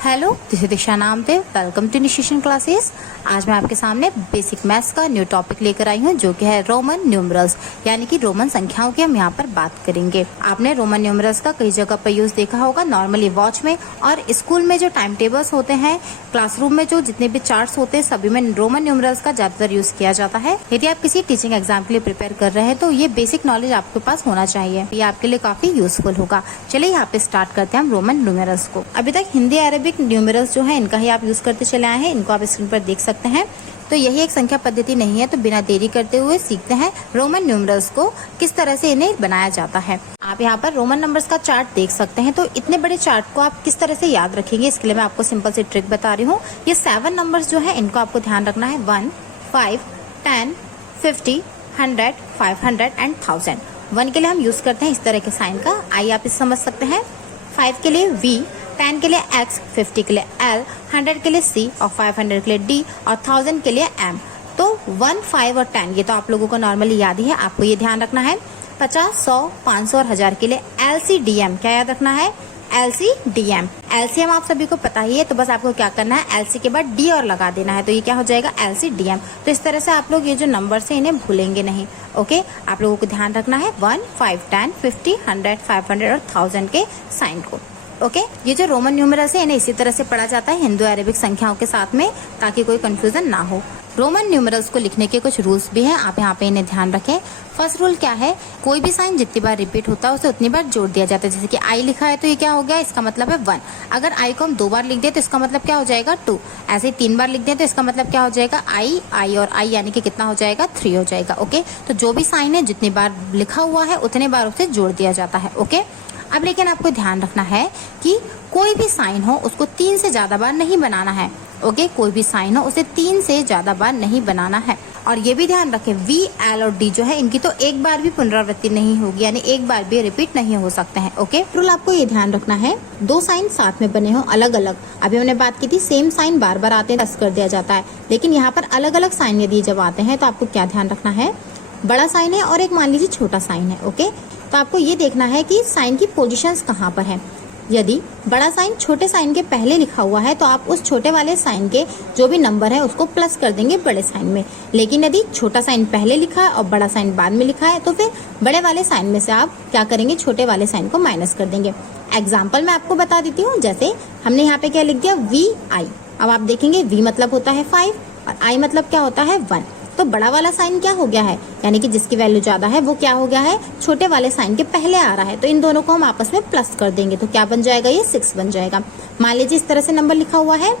Hello, this is Disha Namdev. Welcome to initiation classes. आज मैं आपके सामने बेसिक मैथ्स का न्यू टॉपिक लेकर आई हूँ, जो कि है रोमन न्यूमरल्स, यानी कि रोमन संख्याओं की हम यहाँ पर बात करेंगे। आपने रोमन न्यूमरल्स का कई जगह पर यूज देखा होगा, नॉर्मली वॉच में और स्कूल में जो टाइम टेबल्स होते हैं, क्लासरूम में जो जितने भी चार्ट्स होते हैं, सभी में रोमन न्यूमरल्स का ज्यादातर यूज किया जाता है। यदि आप किसी टीचिंग एग्जाम के लिए प्रिपेयर कर रहे हैं तो ये बेसिक नॉलेज आपके पास होना चाहिए, ये आपके लिए काफी यूजफुल होगा। चलिए यहाँ पे स्टार्ट करते हैं हम रोमन न्यूमरल्स को। अभी तक हिंदी अरबिक न्यूमरल्स जो है इनका ही आप यूज करते चले आए हैं, इनको आप स्क्रीन पर देख सकते हैं। तो यही एक संख्या पद्धति नहीं है, तो बिना देरी करते हुए सीखते हैं रोमन न्यूमरल्स को किस तरह से इन्हें बनाया जाता है। आप यहाँ पर रोमन नंबर्स का चार्ट देख सकते हैं। तो इतने बड़े चार्ट को आप किस तरह से याद रखेंगे, इसके लिए मैं आपको सिंपल सी ट्रिक बता रही हूँ। ये 7 नंबर्स जो है इनको आपको ध्यान रखना है। 1, 5, 10, 50, 100, 500 एंड 1000। 1 के लिए हम यूज करते हैं इस तरह के साइन का, आई आप इसे समझ सकते हैं। 5 के लिए V, 10 के लिए X, 50 के लिए L, 100 के लिए C और 500 के लिए D और 1000 के लिए M। तो 1, 5 और 10 ये तो आप लोगों को नॉर्मली याद ही है, आपको ये ध्यान रखना है। 50, 100, 500 और 1000 के लिए LCDM, क्या याद रखना है? LCDM। LCM आप सभी को पता ही है, तो बस आपको क्या करना है, LC के बाद D और लगा देना है, तो ये क्या हो जाएगा? LCDM। तो इस तरह से आप लोग ये जो नंबर्स हैं इन्हें भूलेंगे नहीं। ओके, आप लोगों को ध्यान रखना है 1, 5, 10, 50, 100, 500 और 1000 के साइन को। ओके, ये जो रोमन न्यूमरल्स है इन्हें इसी तरह से पढ़ा जाता है हिंदू अरेबिक संख्याओं के साथ में, ताकि कोई कंफ्यूजन ना हो। रोमन न्यूमरल्स को लिखने के कुछ रूल्स भी हैं, आप यहाँ पे इन्हें ध्यान रखें। फर्स्ट रूल क्या है, कोई भी साइन जितनी बार रिपीट होता है उसे उतनी बार जोड़ दिया जाता है। जैसे कि आई लिखा है तो ये क्या हो गया, इसका मतलब है 1। अगर आई को हम 2 बार लिख दें तो इसका मतलब क्या हो जाएगा? 2। ऐसे ही 3 बार लिख दें तो इसका मतलब क्या हो जाएगा? आई और आई, यानी कि कितना हो जाएगा? 3 हो जाएगा। ओके, तो जो भी साइन है जितनी बार लिखा हुआ है उतने बार उसे जोड़ दिया जाता है। ओके, अब लेकिन आपको ध्यान रखना है कि कोई भी साइन हो उसको 3 से ज्यादा बार नहीं बनाना है। ओके, कोई भी साइन हो उसे 3 से ज्यादा बार नहीं बनाना है। और ये भी ध्यान रखें, V, L और D जो है इनकी तो एक बार भी पुनरावृत्ति नहीं होगी, यानी एक बार भी रिपीट नहीं हो सकते हैं। ओके, रूल आपको ये ध्यान रखना है, 2 साइन साथ में बने हो अलग अलग। अभी हमने बात की थी सेम साइन बार बार आते हैं, कर दिया जाता है, लेकिन यहाँ पर अलग अलग साइन यदि जब आते हैं तो आपको क्या ध्यान रखना है, बड़ा साइन है और एक मान लीजिए छोटा साइन है। ओके, तो आपको ये देखना है कि साइन की पोजीशंस कहाँ पर है। यदि बड़ा साइन छोटे साइन के पहले लिखा हुआ है तो आप उस छोटे वाले साइन के जो भी नंबर है उसको प्लस कर देंगे बड़े साइन में। लेकिन यदि छोटा साइन पहले लिखा है और बड़ा साइन बाद में लिखा है तो फिर बड़े वाले साइन में से आप क्या करेंगे, छोटे वाले साइन को माइनस कर देंगे। एग्जाम्पल मैं आपको बता देती हूँ, जैसे हमने यहाँ पे क्या लिख दिया, VI। अब आप देखेंगे V मतलब होता है 5 और I मतलब क्या होता है 1। तो बड़ा वाला साइन क्या हो गया है, यानी कि जिसकी वैल्यू ज्यादा है वो क्या हो गया है, छोटे वाले साइन के पहले आ रहा है। तो इन दोनों को हम आपस में प्लस कर देंगे तो क्या बन जाएगा, ये 6 बन जाएगा। मान लीजिए इस तरह से नंबर लिखा हुआ है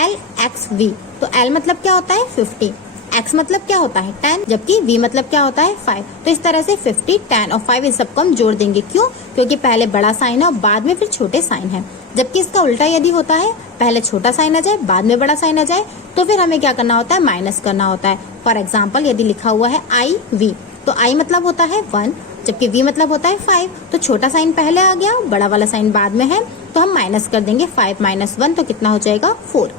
LXV। तो L मतलब क्या होता है 50, X मतलब क्या होता है 10, जबकि V मतलब क्या होता है 5। तो इस तरह से 50, 10 और 5 इन सबको हम जोड़ देंगे। क्यों? क्योंकि पहले बड़ा साइन है और बाद में फिर छोटे साइन है। जबकि इसका उल्टा यदि होता है, पहले छोटा साइन आ जाए बाद में बड़ा साइन आ जाए, तो फिर हमें क्या करना होता है, माइनस करना होता है। फॉर एग्जाम्पल यदि लिखा हुआ है IV, तो I मतलब होता है 1, जबकि V मतलब होता है 5। तो छोटा साइन पहले आ गया, बड़ा वाला साइन बाद में है, तो हम माइनस कर देंगे। 5 - 1 तो कितना हो जाएगा, 4।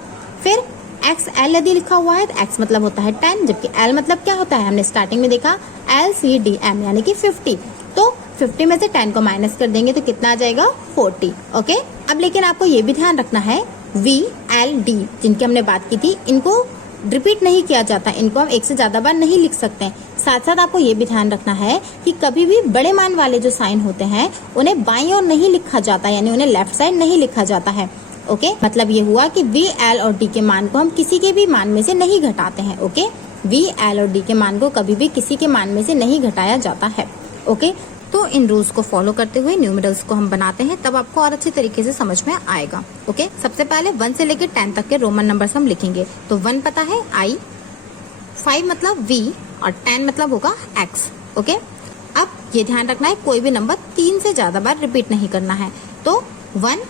फिर XL यदि लिखा हुआ है तो X मतलब होता है 10, जबकि L मतलब क्या होता है, हमने स्टार्टिंग में देखा LCDM यानी कि 50। तो 50 में से 10 को माइनस कर देंगे तो कितना आ जाएगा, 40। ओके, अब लेकिन आपको ये भी ध्यान रखना है, V, L, D जिनकी हमने बात की थी, इनको रिपीट नहीं किया जाता, इनको हम एक से ज्यादा बार नहीं लिख सकते। साथ साथ आपको ये भी ध्यान रखना है कि कभी भी बड़े मान वाले जो साइन होते हैं उन्हें बाईं ओर नहीं लिखा जाता, यानी उन्हें लेफ्ट साइड नहीं लिखा जाता है। ओके, मतलब ये हुआ कि V, L और D के मान को हम किसी के भी मान में से नहीं घटाते हैं। ओके, V, L और D के मान को कभी भी किसी के मान में से नहीं घटाया जाता है। ओके, तो इन रूल्स को फॉलो करते हुए न्यूमरल्स को हम बनाते हैं, तब आपको और अच्छे तरीके से समझ में आएगा। ओके, सबसे पहले 1 से लेकर 10 तक के रोमन नंबर्स हम लिखेंगे। तो 1 पता है I, 5 मतलब V और 10 मतलब होगा X। ओके, अब ये ध्यान रखना है कोई भी नंबर 3 से ज्यादा बार रिपीट नहीं करना है। तो 1,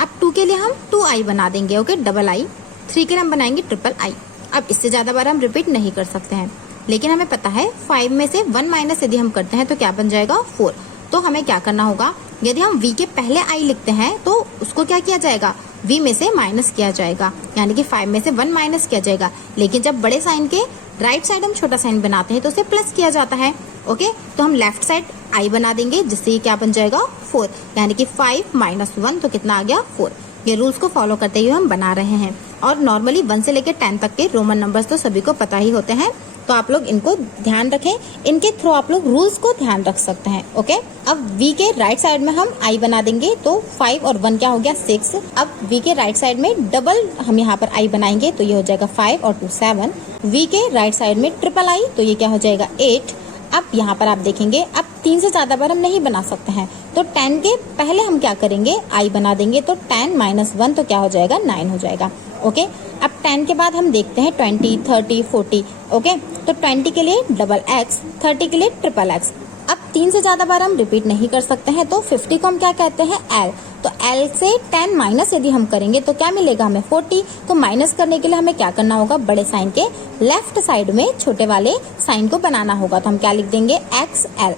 अब 2 के लिए हम 2I बना देंगे। Okay, double I। 3 के लिए हम बनाएंगे ट्रिपल I। अब इससे ज्यादा बार हम रिपीट नहीं कर सकते हैं, लेकिन हमें पता है 5 में से 1 माइनस यदि हम करते हैं तो क्या बन जाएगा, 4। तो हमें क्या करना होगा, यदि हम V के पहले I लिखते हैं तो उसको क्या किया जाएगा, V में से माइनस किया जाएगा, यानी कि 5 में से 1 माइनस किया जाएगा। लेकिन जब बड़े साइन के राइट साइड हम छोटा साइन बनाते हैं तो उसे प्लस किया जाता है। ओके, तो हम लेफ्ट साइड I बना देंगे, जिससे ये क्या बन जाएगा, 4, यानी कि 5 - 1 तो कितना आ गया, 4। ये रूल्स को फॉलो करते हुए हम बना रहे हैं। और नॉर्मली 1 से लेकर 10 तक के रोमन नंबर्स तो सभी को पता ही होते हैं, तो आप लोग इनको ध्यान रखें, इनके थ्रू आप लोग रूल्स को ध्यान रख सकते हैं। ओके, अब V के राइट साइड में हम I बना देंगे, तो 5 और 1 क्या हो गया 6। अब V के राइट साइड में डबल हम यहाँ पर I बनाएंगे, तो ये हो जाएगा 5 और 2 7। V के राइट साइड में ट्रिपल I, तो ये क्या हो जाएगा 8। अब यहाँ पर आप देखेंगे, अब 3 से ज्यादा बार हम नहीं बना सकते हैं, तो 10 के पहले हम क्या करेंगे I बना देंगे, तो 10 - 1 तो क्या हो जाएगा 9 हो जाएगा। ओके, अब 10 के बाद हम देखते हैं 20 30 40। ओके, तो 20 के लिए डबल X, 30 के लिए ट्रिपल X। अब 3 से ज्यादा बार हम रिपीट नहीं कर सकते हैं, तो 50 को हम क्या कहते हैं L, तो L से 10 माइनस यदि हम करेंगे तो क्या मिलेगा हमें 40। तो माइनस करने के लिए हमें क्या करना होगा, बड़े साइन के लेफ्ट साइड में छोटे वाले साइन को बनाना होगा, तो हम क्या लिख देंगे XL।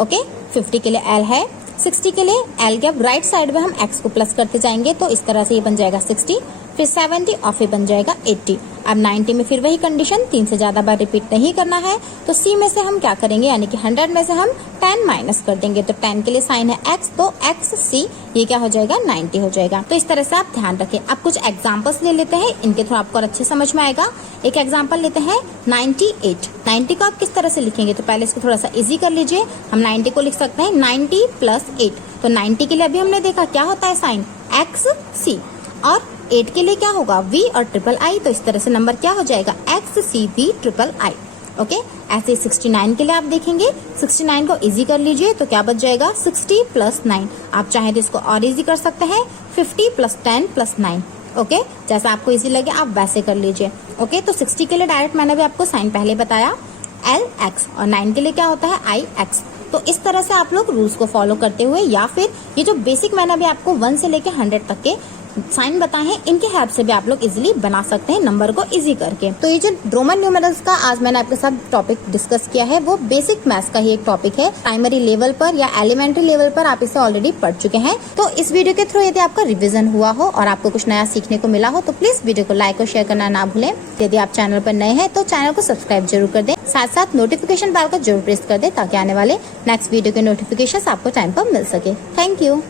ओके, 50 के लिए L है, 60 के लिए L के अब राइट साइड में हम X को प्लस करते जाएंगे, तो इस तरह से ये बन जाएगा 60, फिर 70 और फिर बन जाएगा 80। अब 90 में फिर वही कंडीशन, 3 से ज्यादा बार रिपीट नहीं करना है, तो C में से हम क्या करेंगे, यानी कि 100 में से हम 10 माइनस कर देंगे, तो 10 के लिए साइन है X, तो XC, ये क्या हो जाएगा 90 हो जाएगा। तो इस तरह से आप ध्यान रखें। अब कुछ एग्जाम्पल्स ले लेते हैं, इनके थ्रू आपको अच्छे समझ में आएगा। एक एग्जाम्पल लेते हैं 98। 90 को आप किस तरह से लिखेंगे, तो पहले इसको थोड़ा सा इजी कर लीजिए। हम 90 को लिख सकते हैं 90 + 8, तो 90 के लिए अभी हमने देखा क्या होता है साइन XC, और 8 के लिए क्या होगा V और ट्रिपल I, तो इस तरह से नंबर क्या हो जाएगा XCV ट्रिपल I। ओके, ऐसे 69 के लिए आप देखेंगे, 69 को इजी कर लीजिए, तो क्या बच जाएगा 60 + 9। आप चाहें तो इसको और इजी कर सकते हैं, 50 + 10 + 9। ओके, जैसा आपको इजी लगे आप वैसे कर लीजिए। ओके, तो 60 के लिए डायरेक्ट मैंने भी आपको साइन पहले बताया LX, और 9 के लिए क्या होता है IX। तो इस तरह से आप लोग रूल्स को फॉलो करते हुए, या फिर ये जो बेसिक मैंने अभी आपको 1 से लेके 100 तक के साइन बताए हैं, इनके हेल्प से भी आप लोग इजीली बना सकते हैं नंबर को इजी करके। तो ये जो रोमन न्यूमेरल्स का आज मैंने आपके साथ टॉपिक डिस्कस किया है, वो बेसिक मैथ्स का ही एक टॉपिक है। प्राइमरी लेवल पर या एलिमेंट्री लेवल पर आप इसे ऑलरेडी पढ़ चुके हैं। तो इस वीडियो के थ्रू यदि आपका रिविजन हुआ हो और आपको कुछ नया सीखने को मिला हो, तो प्लीज वीडियो को लाइक और शेयर करना ना भूलें। यदि आप चैनल पर नए हैं तो चैनल को सब्सक्राइब जरूर कर दें, साथ साथ नोटिफिकेशन बेल को जरूर प्रेस कर दें, ताकि आने वाले नेक्स्ट वीडियो के नोटिफिकेशन आपको टाइम पर मिल सके। Thank you.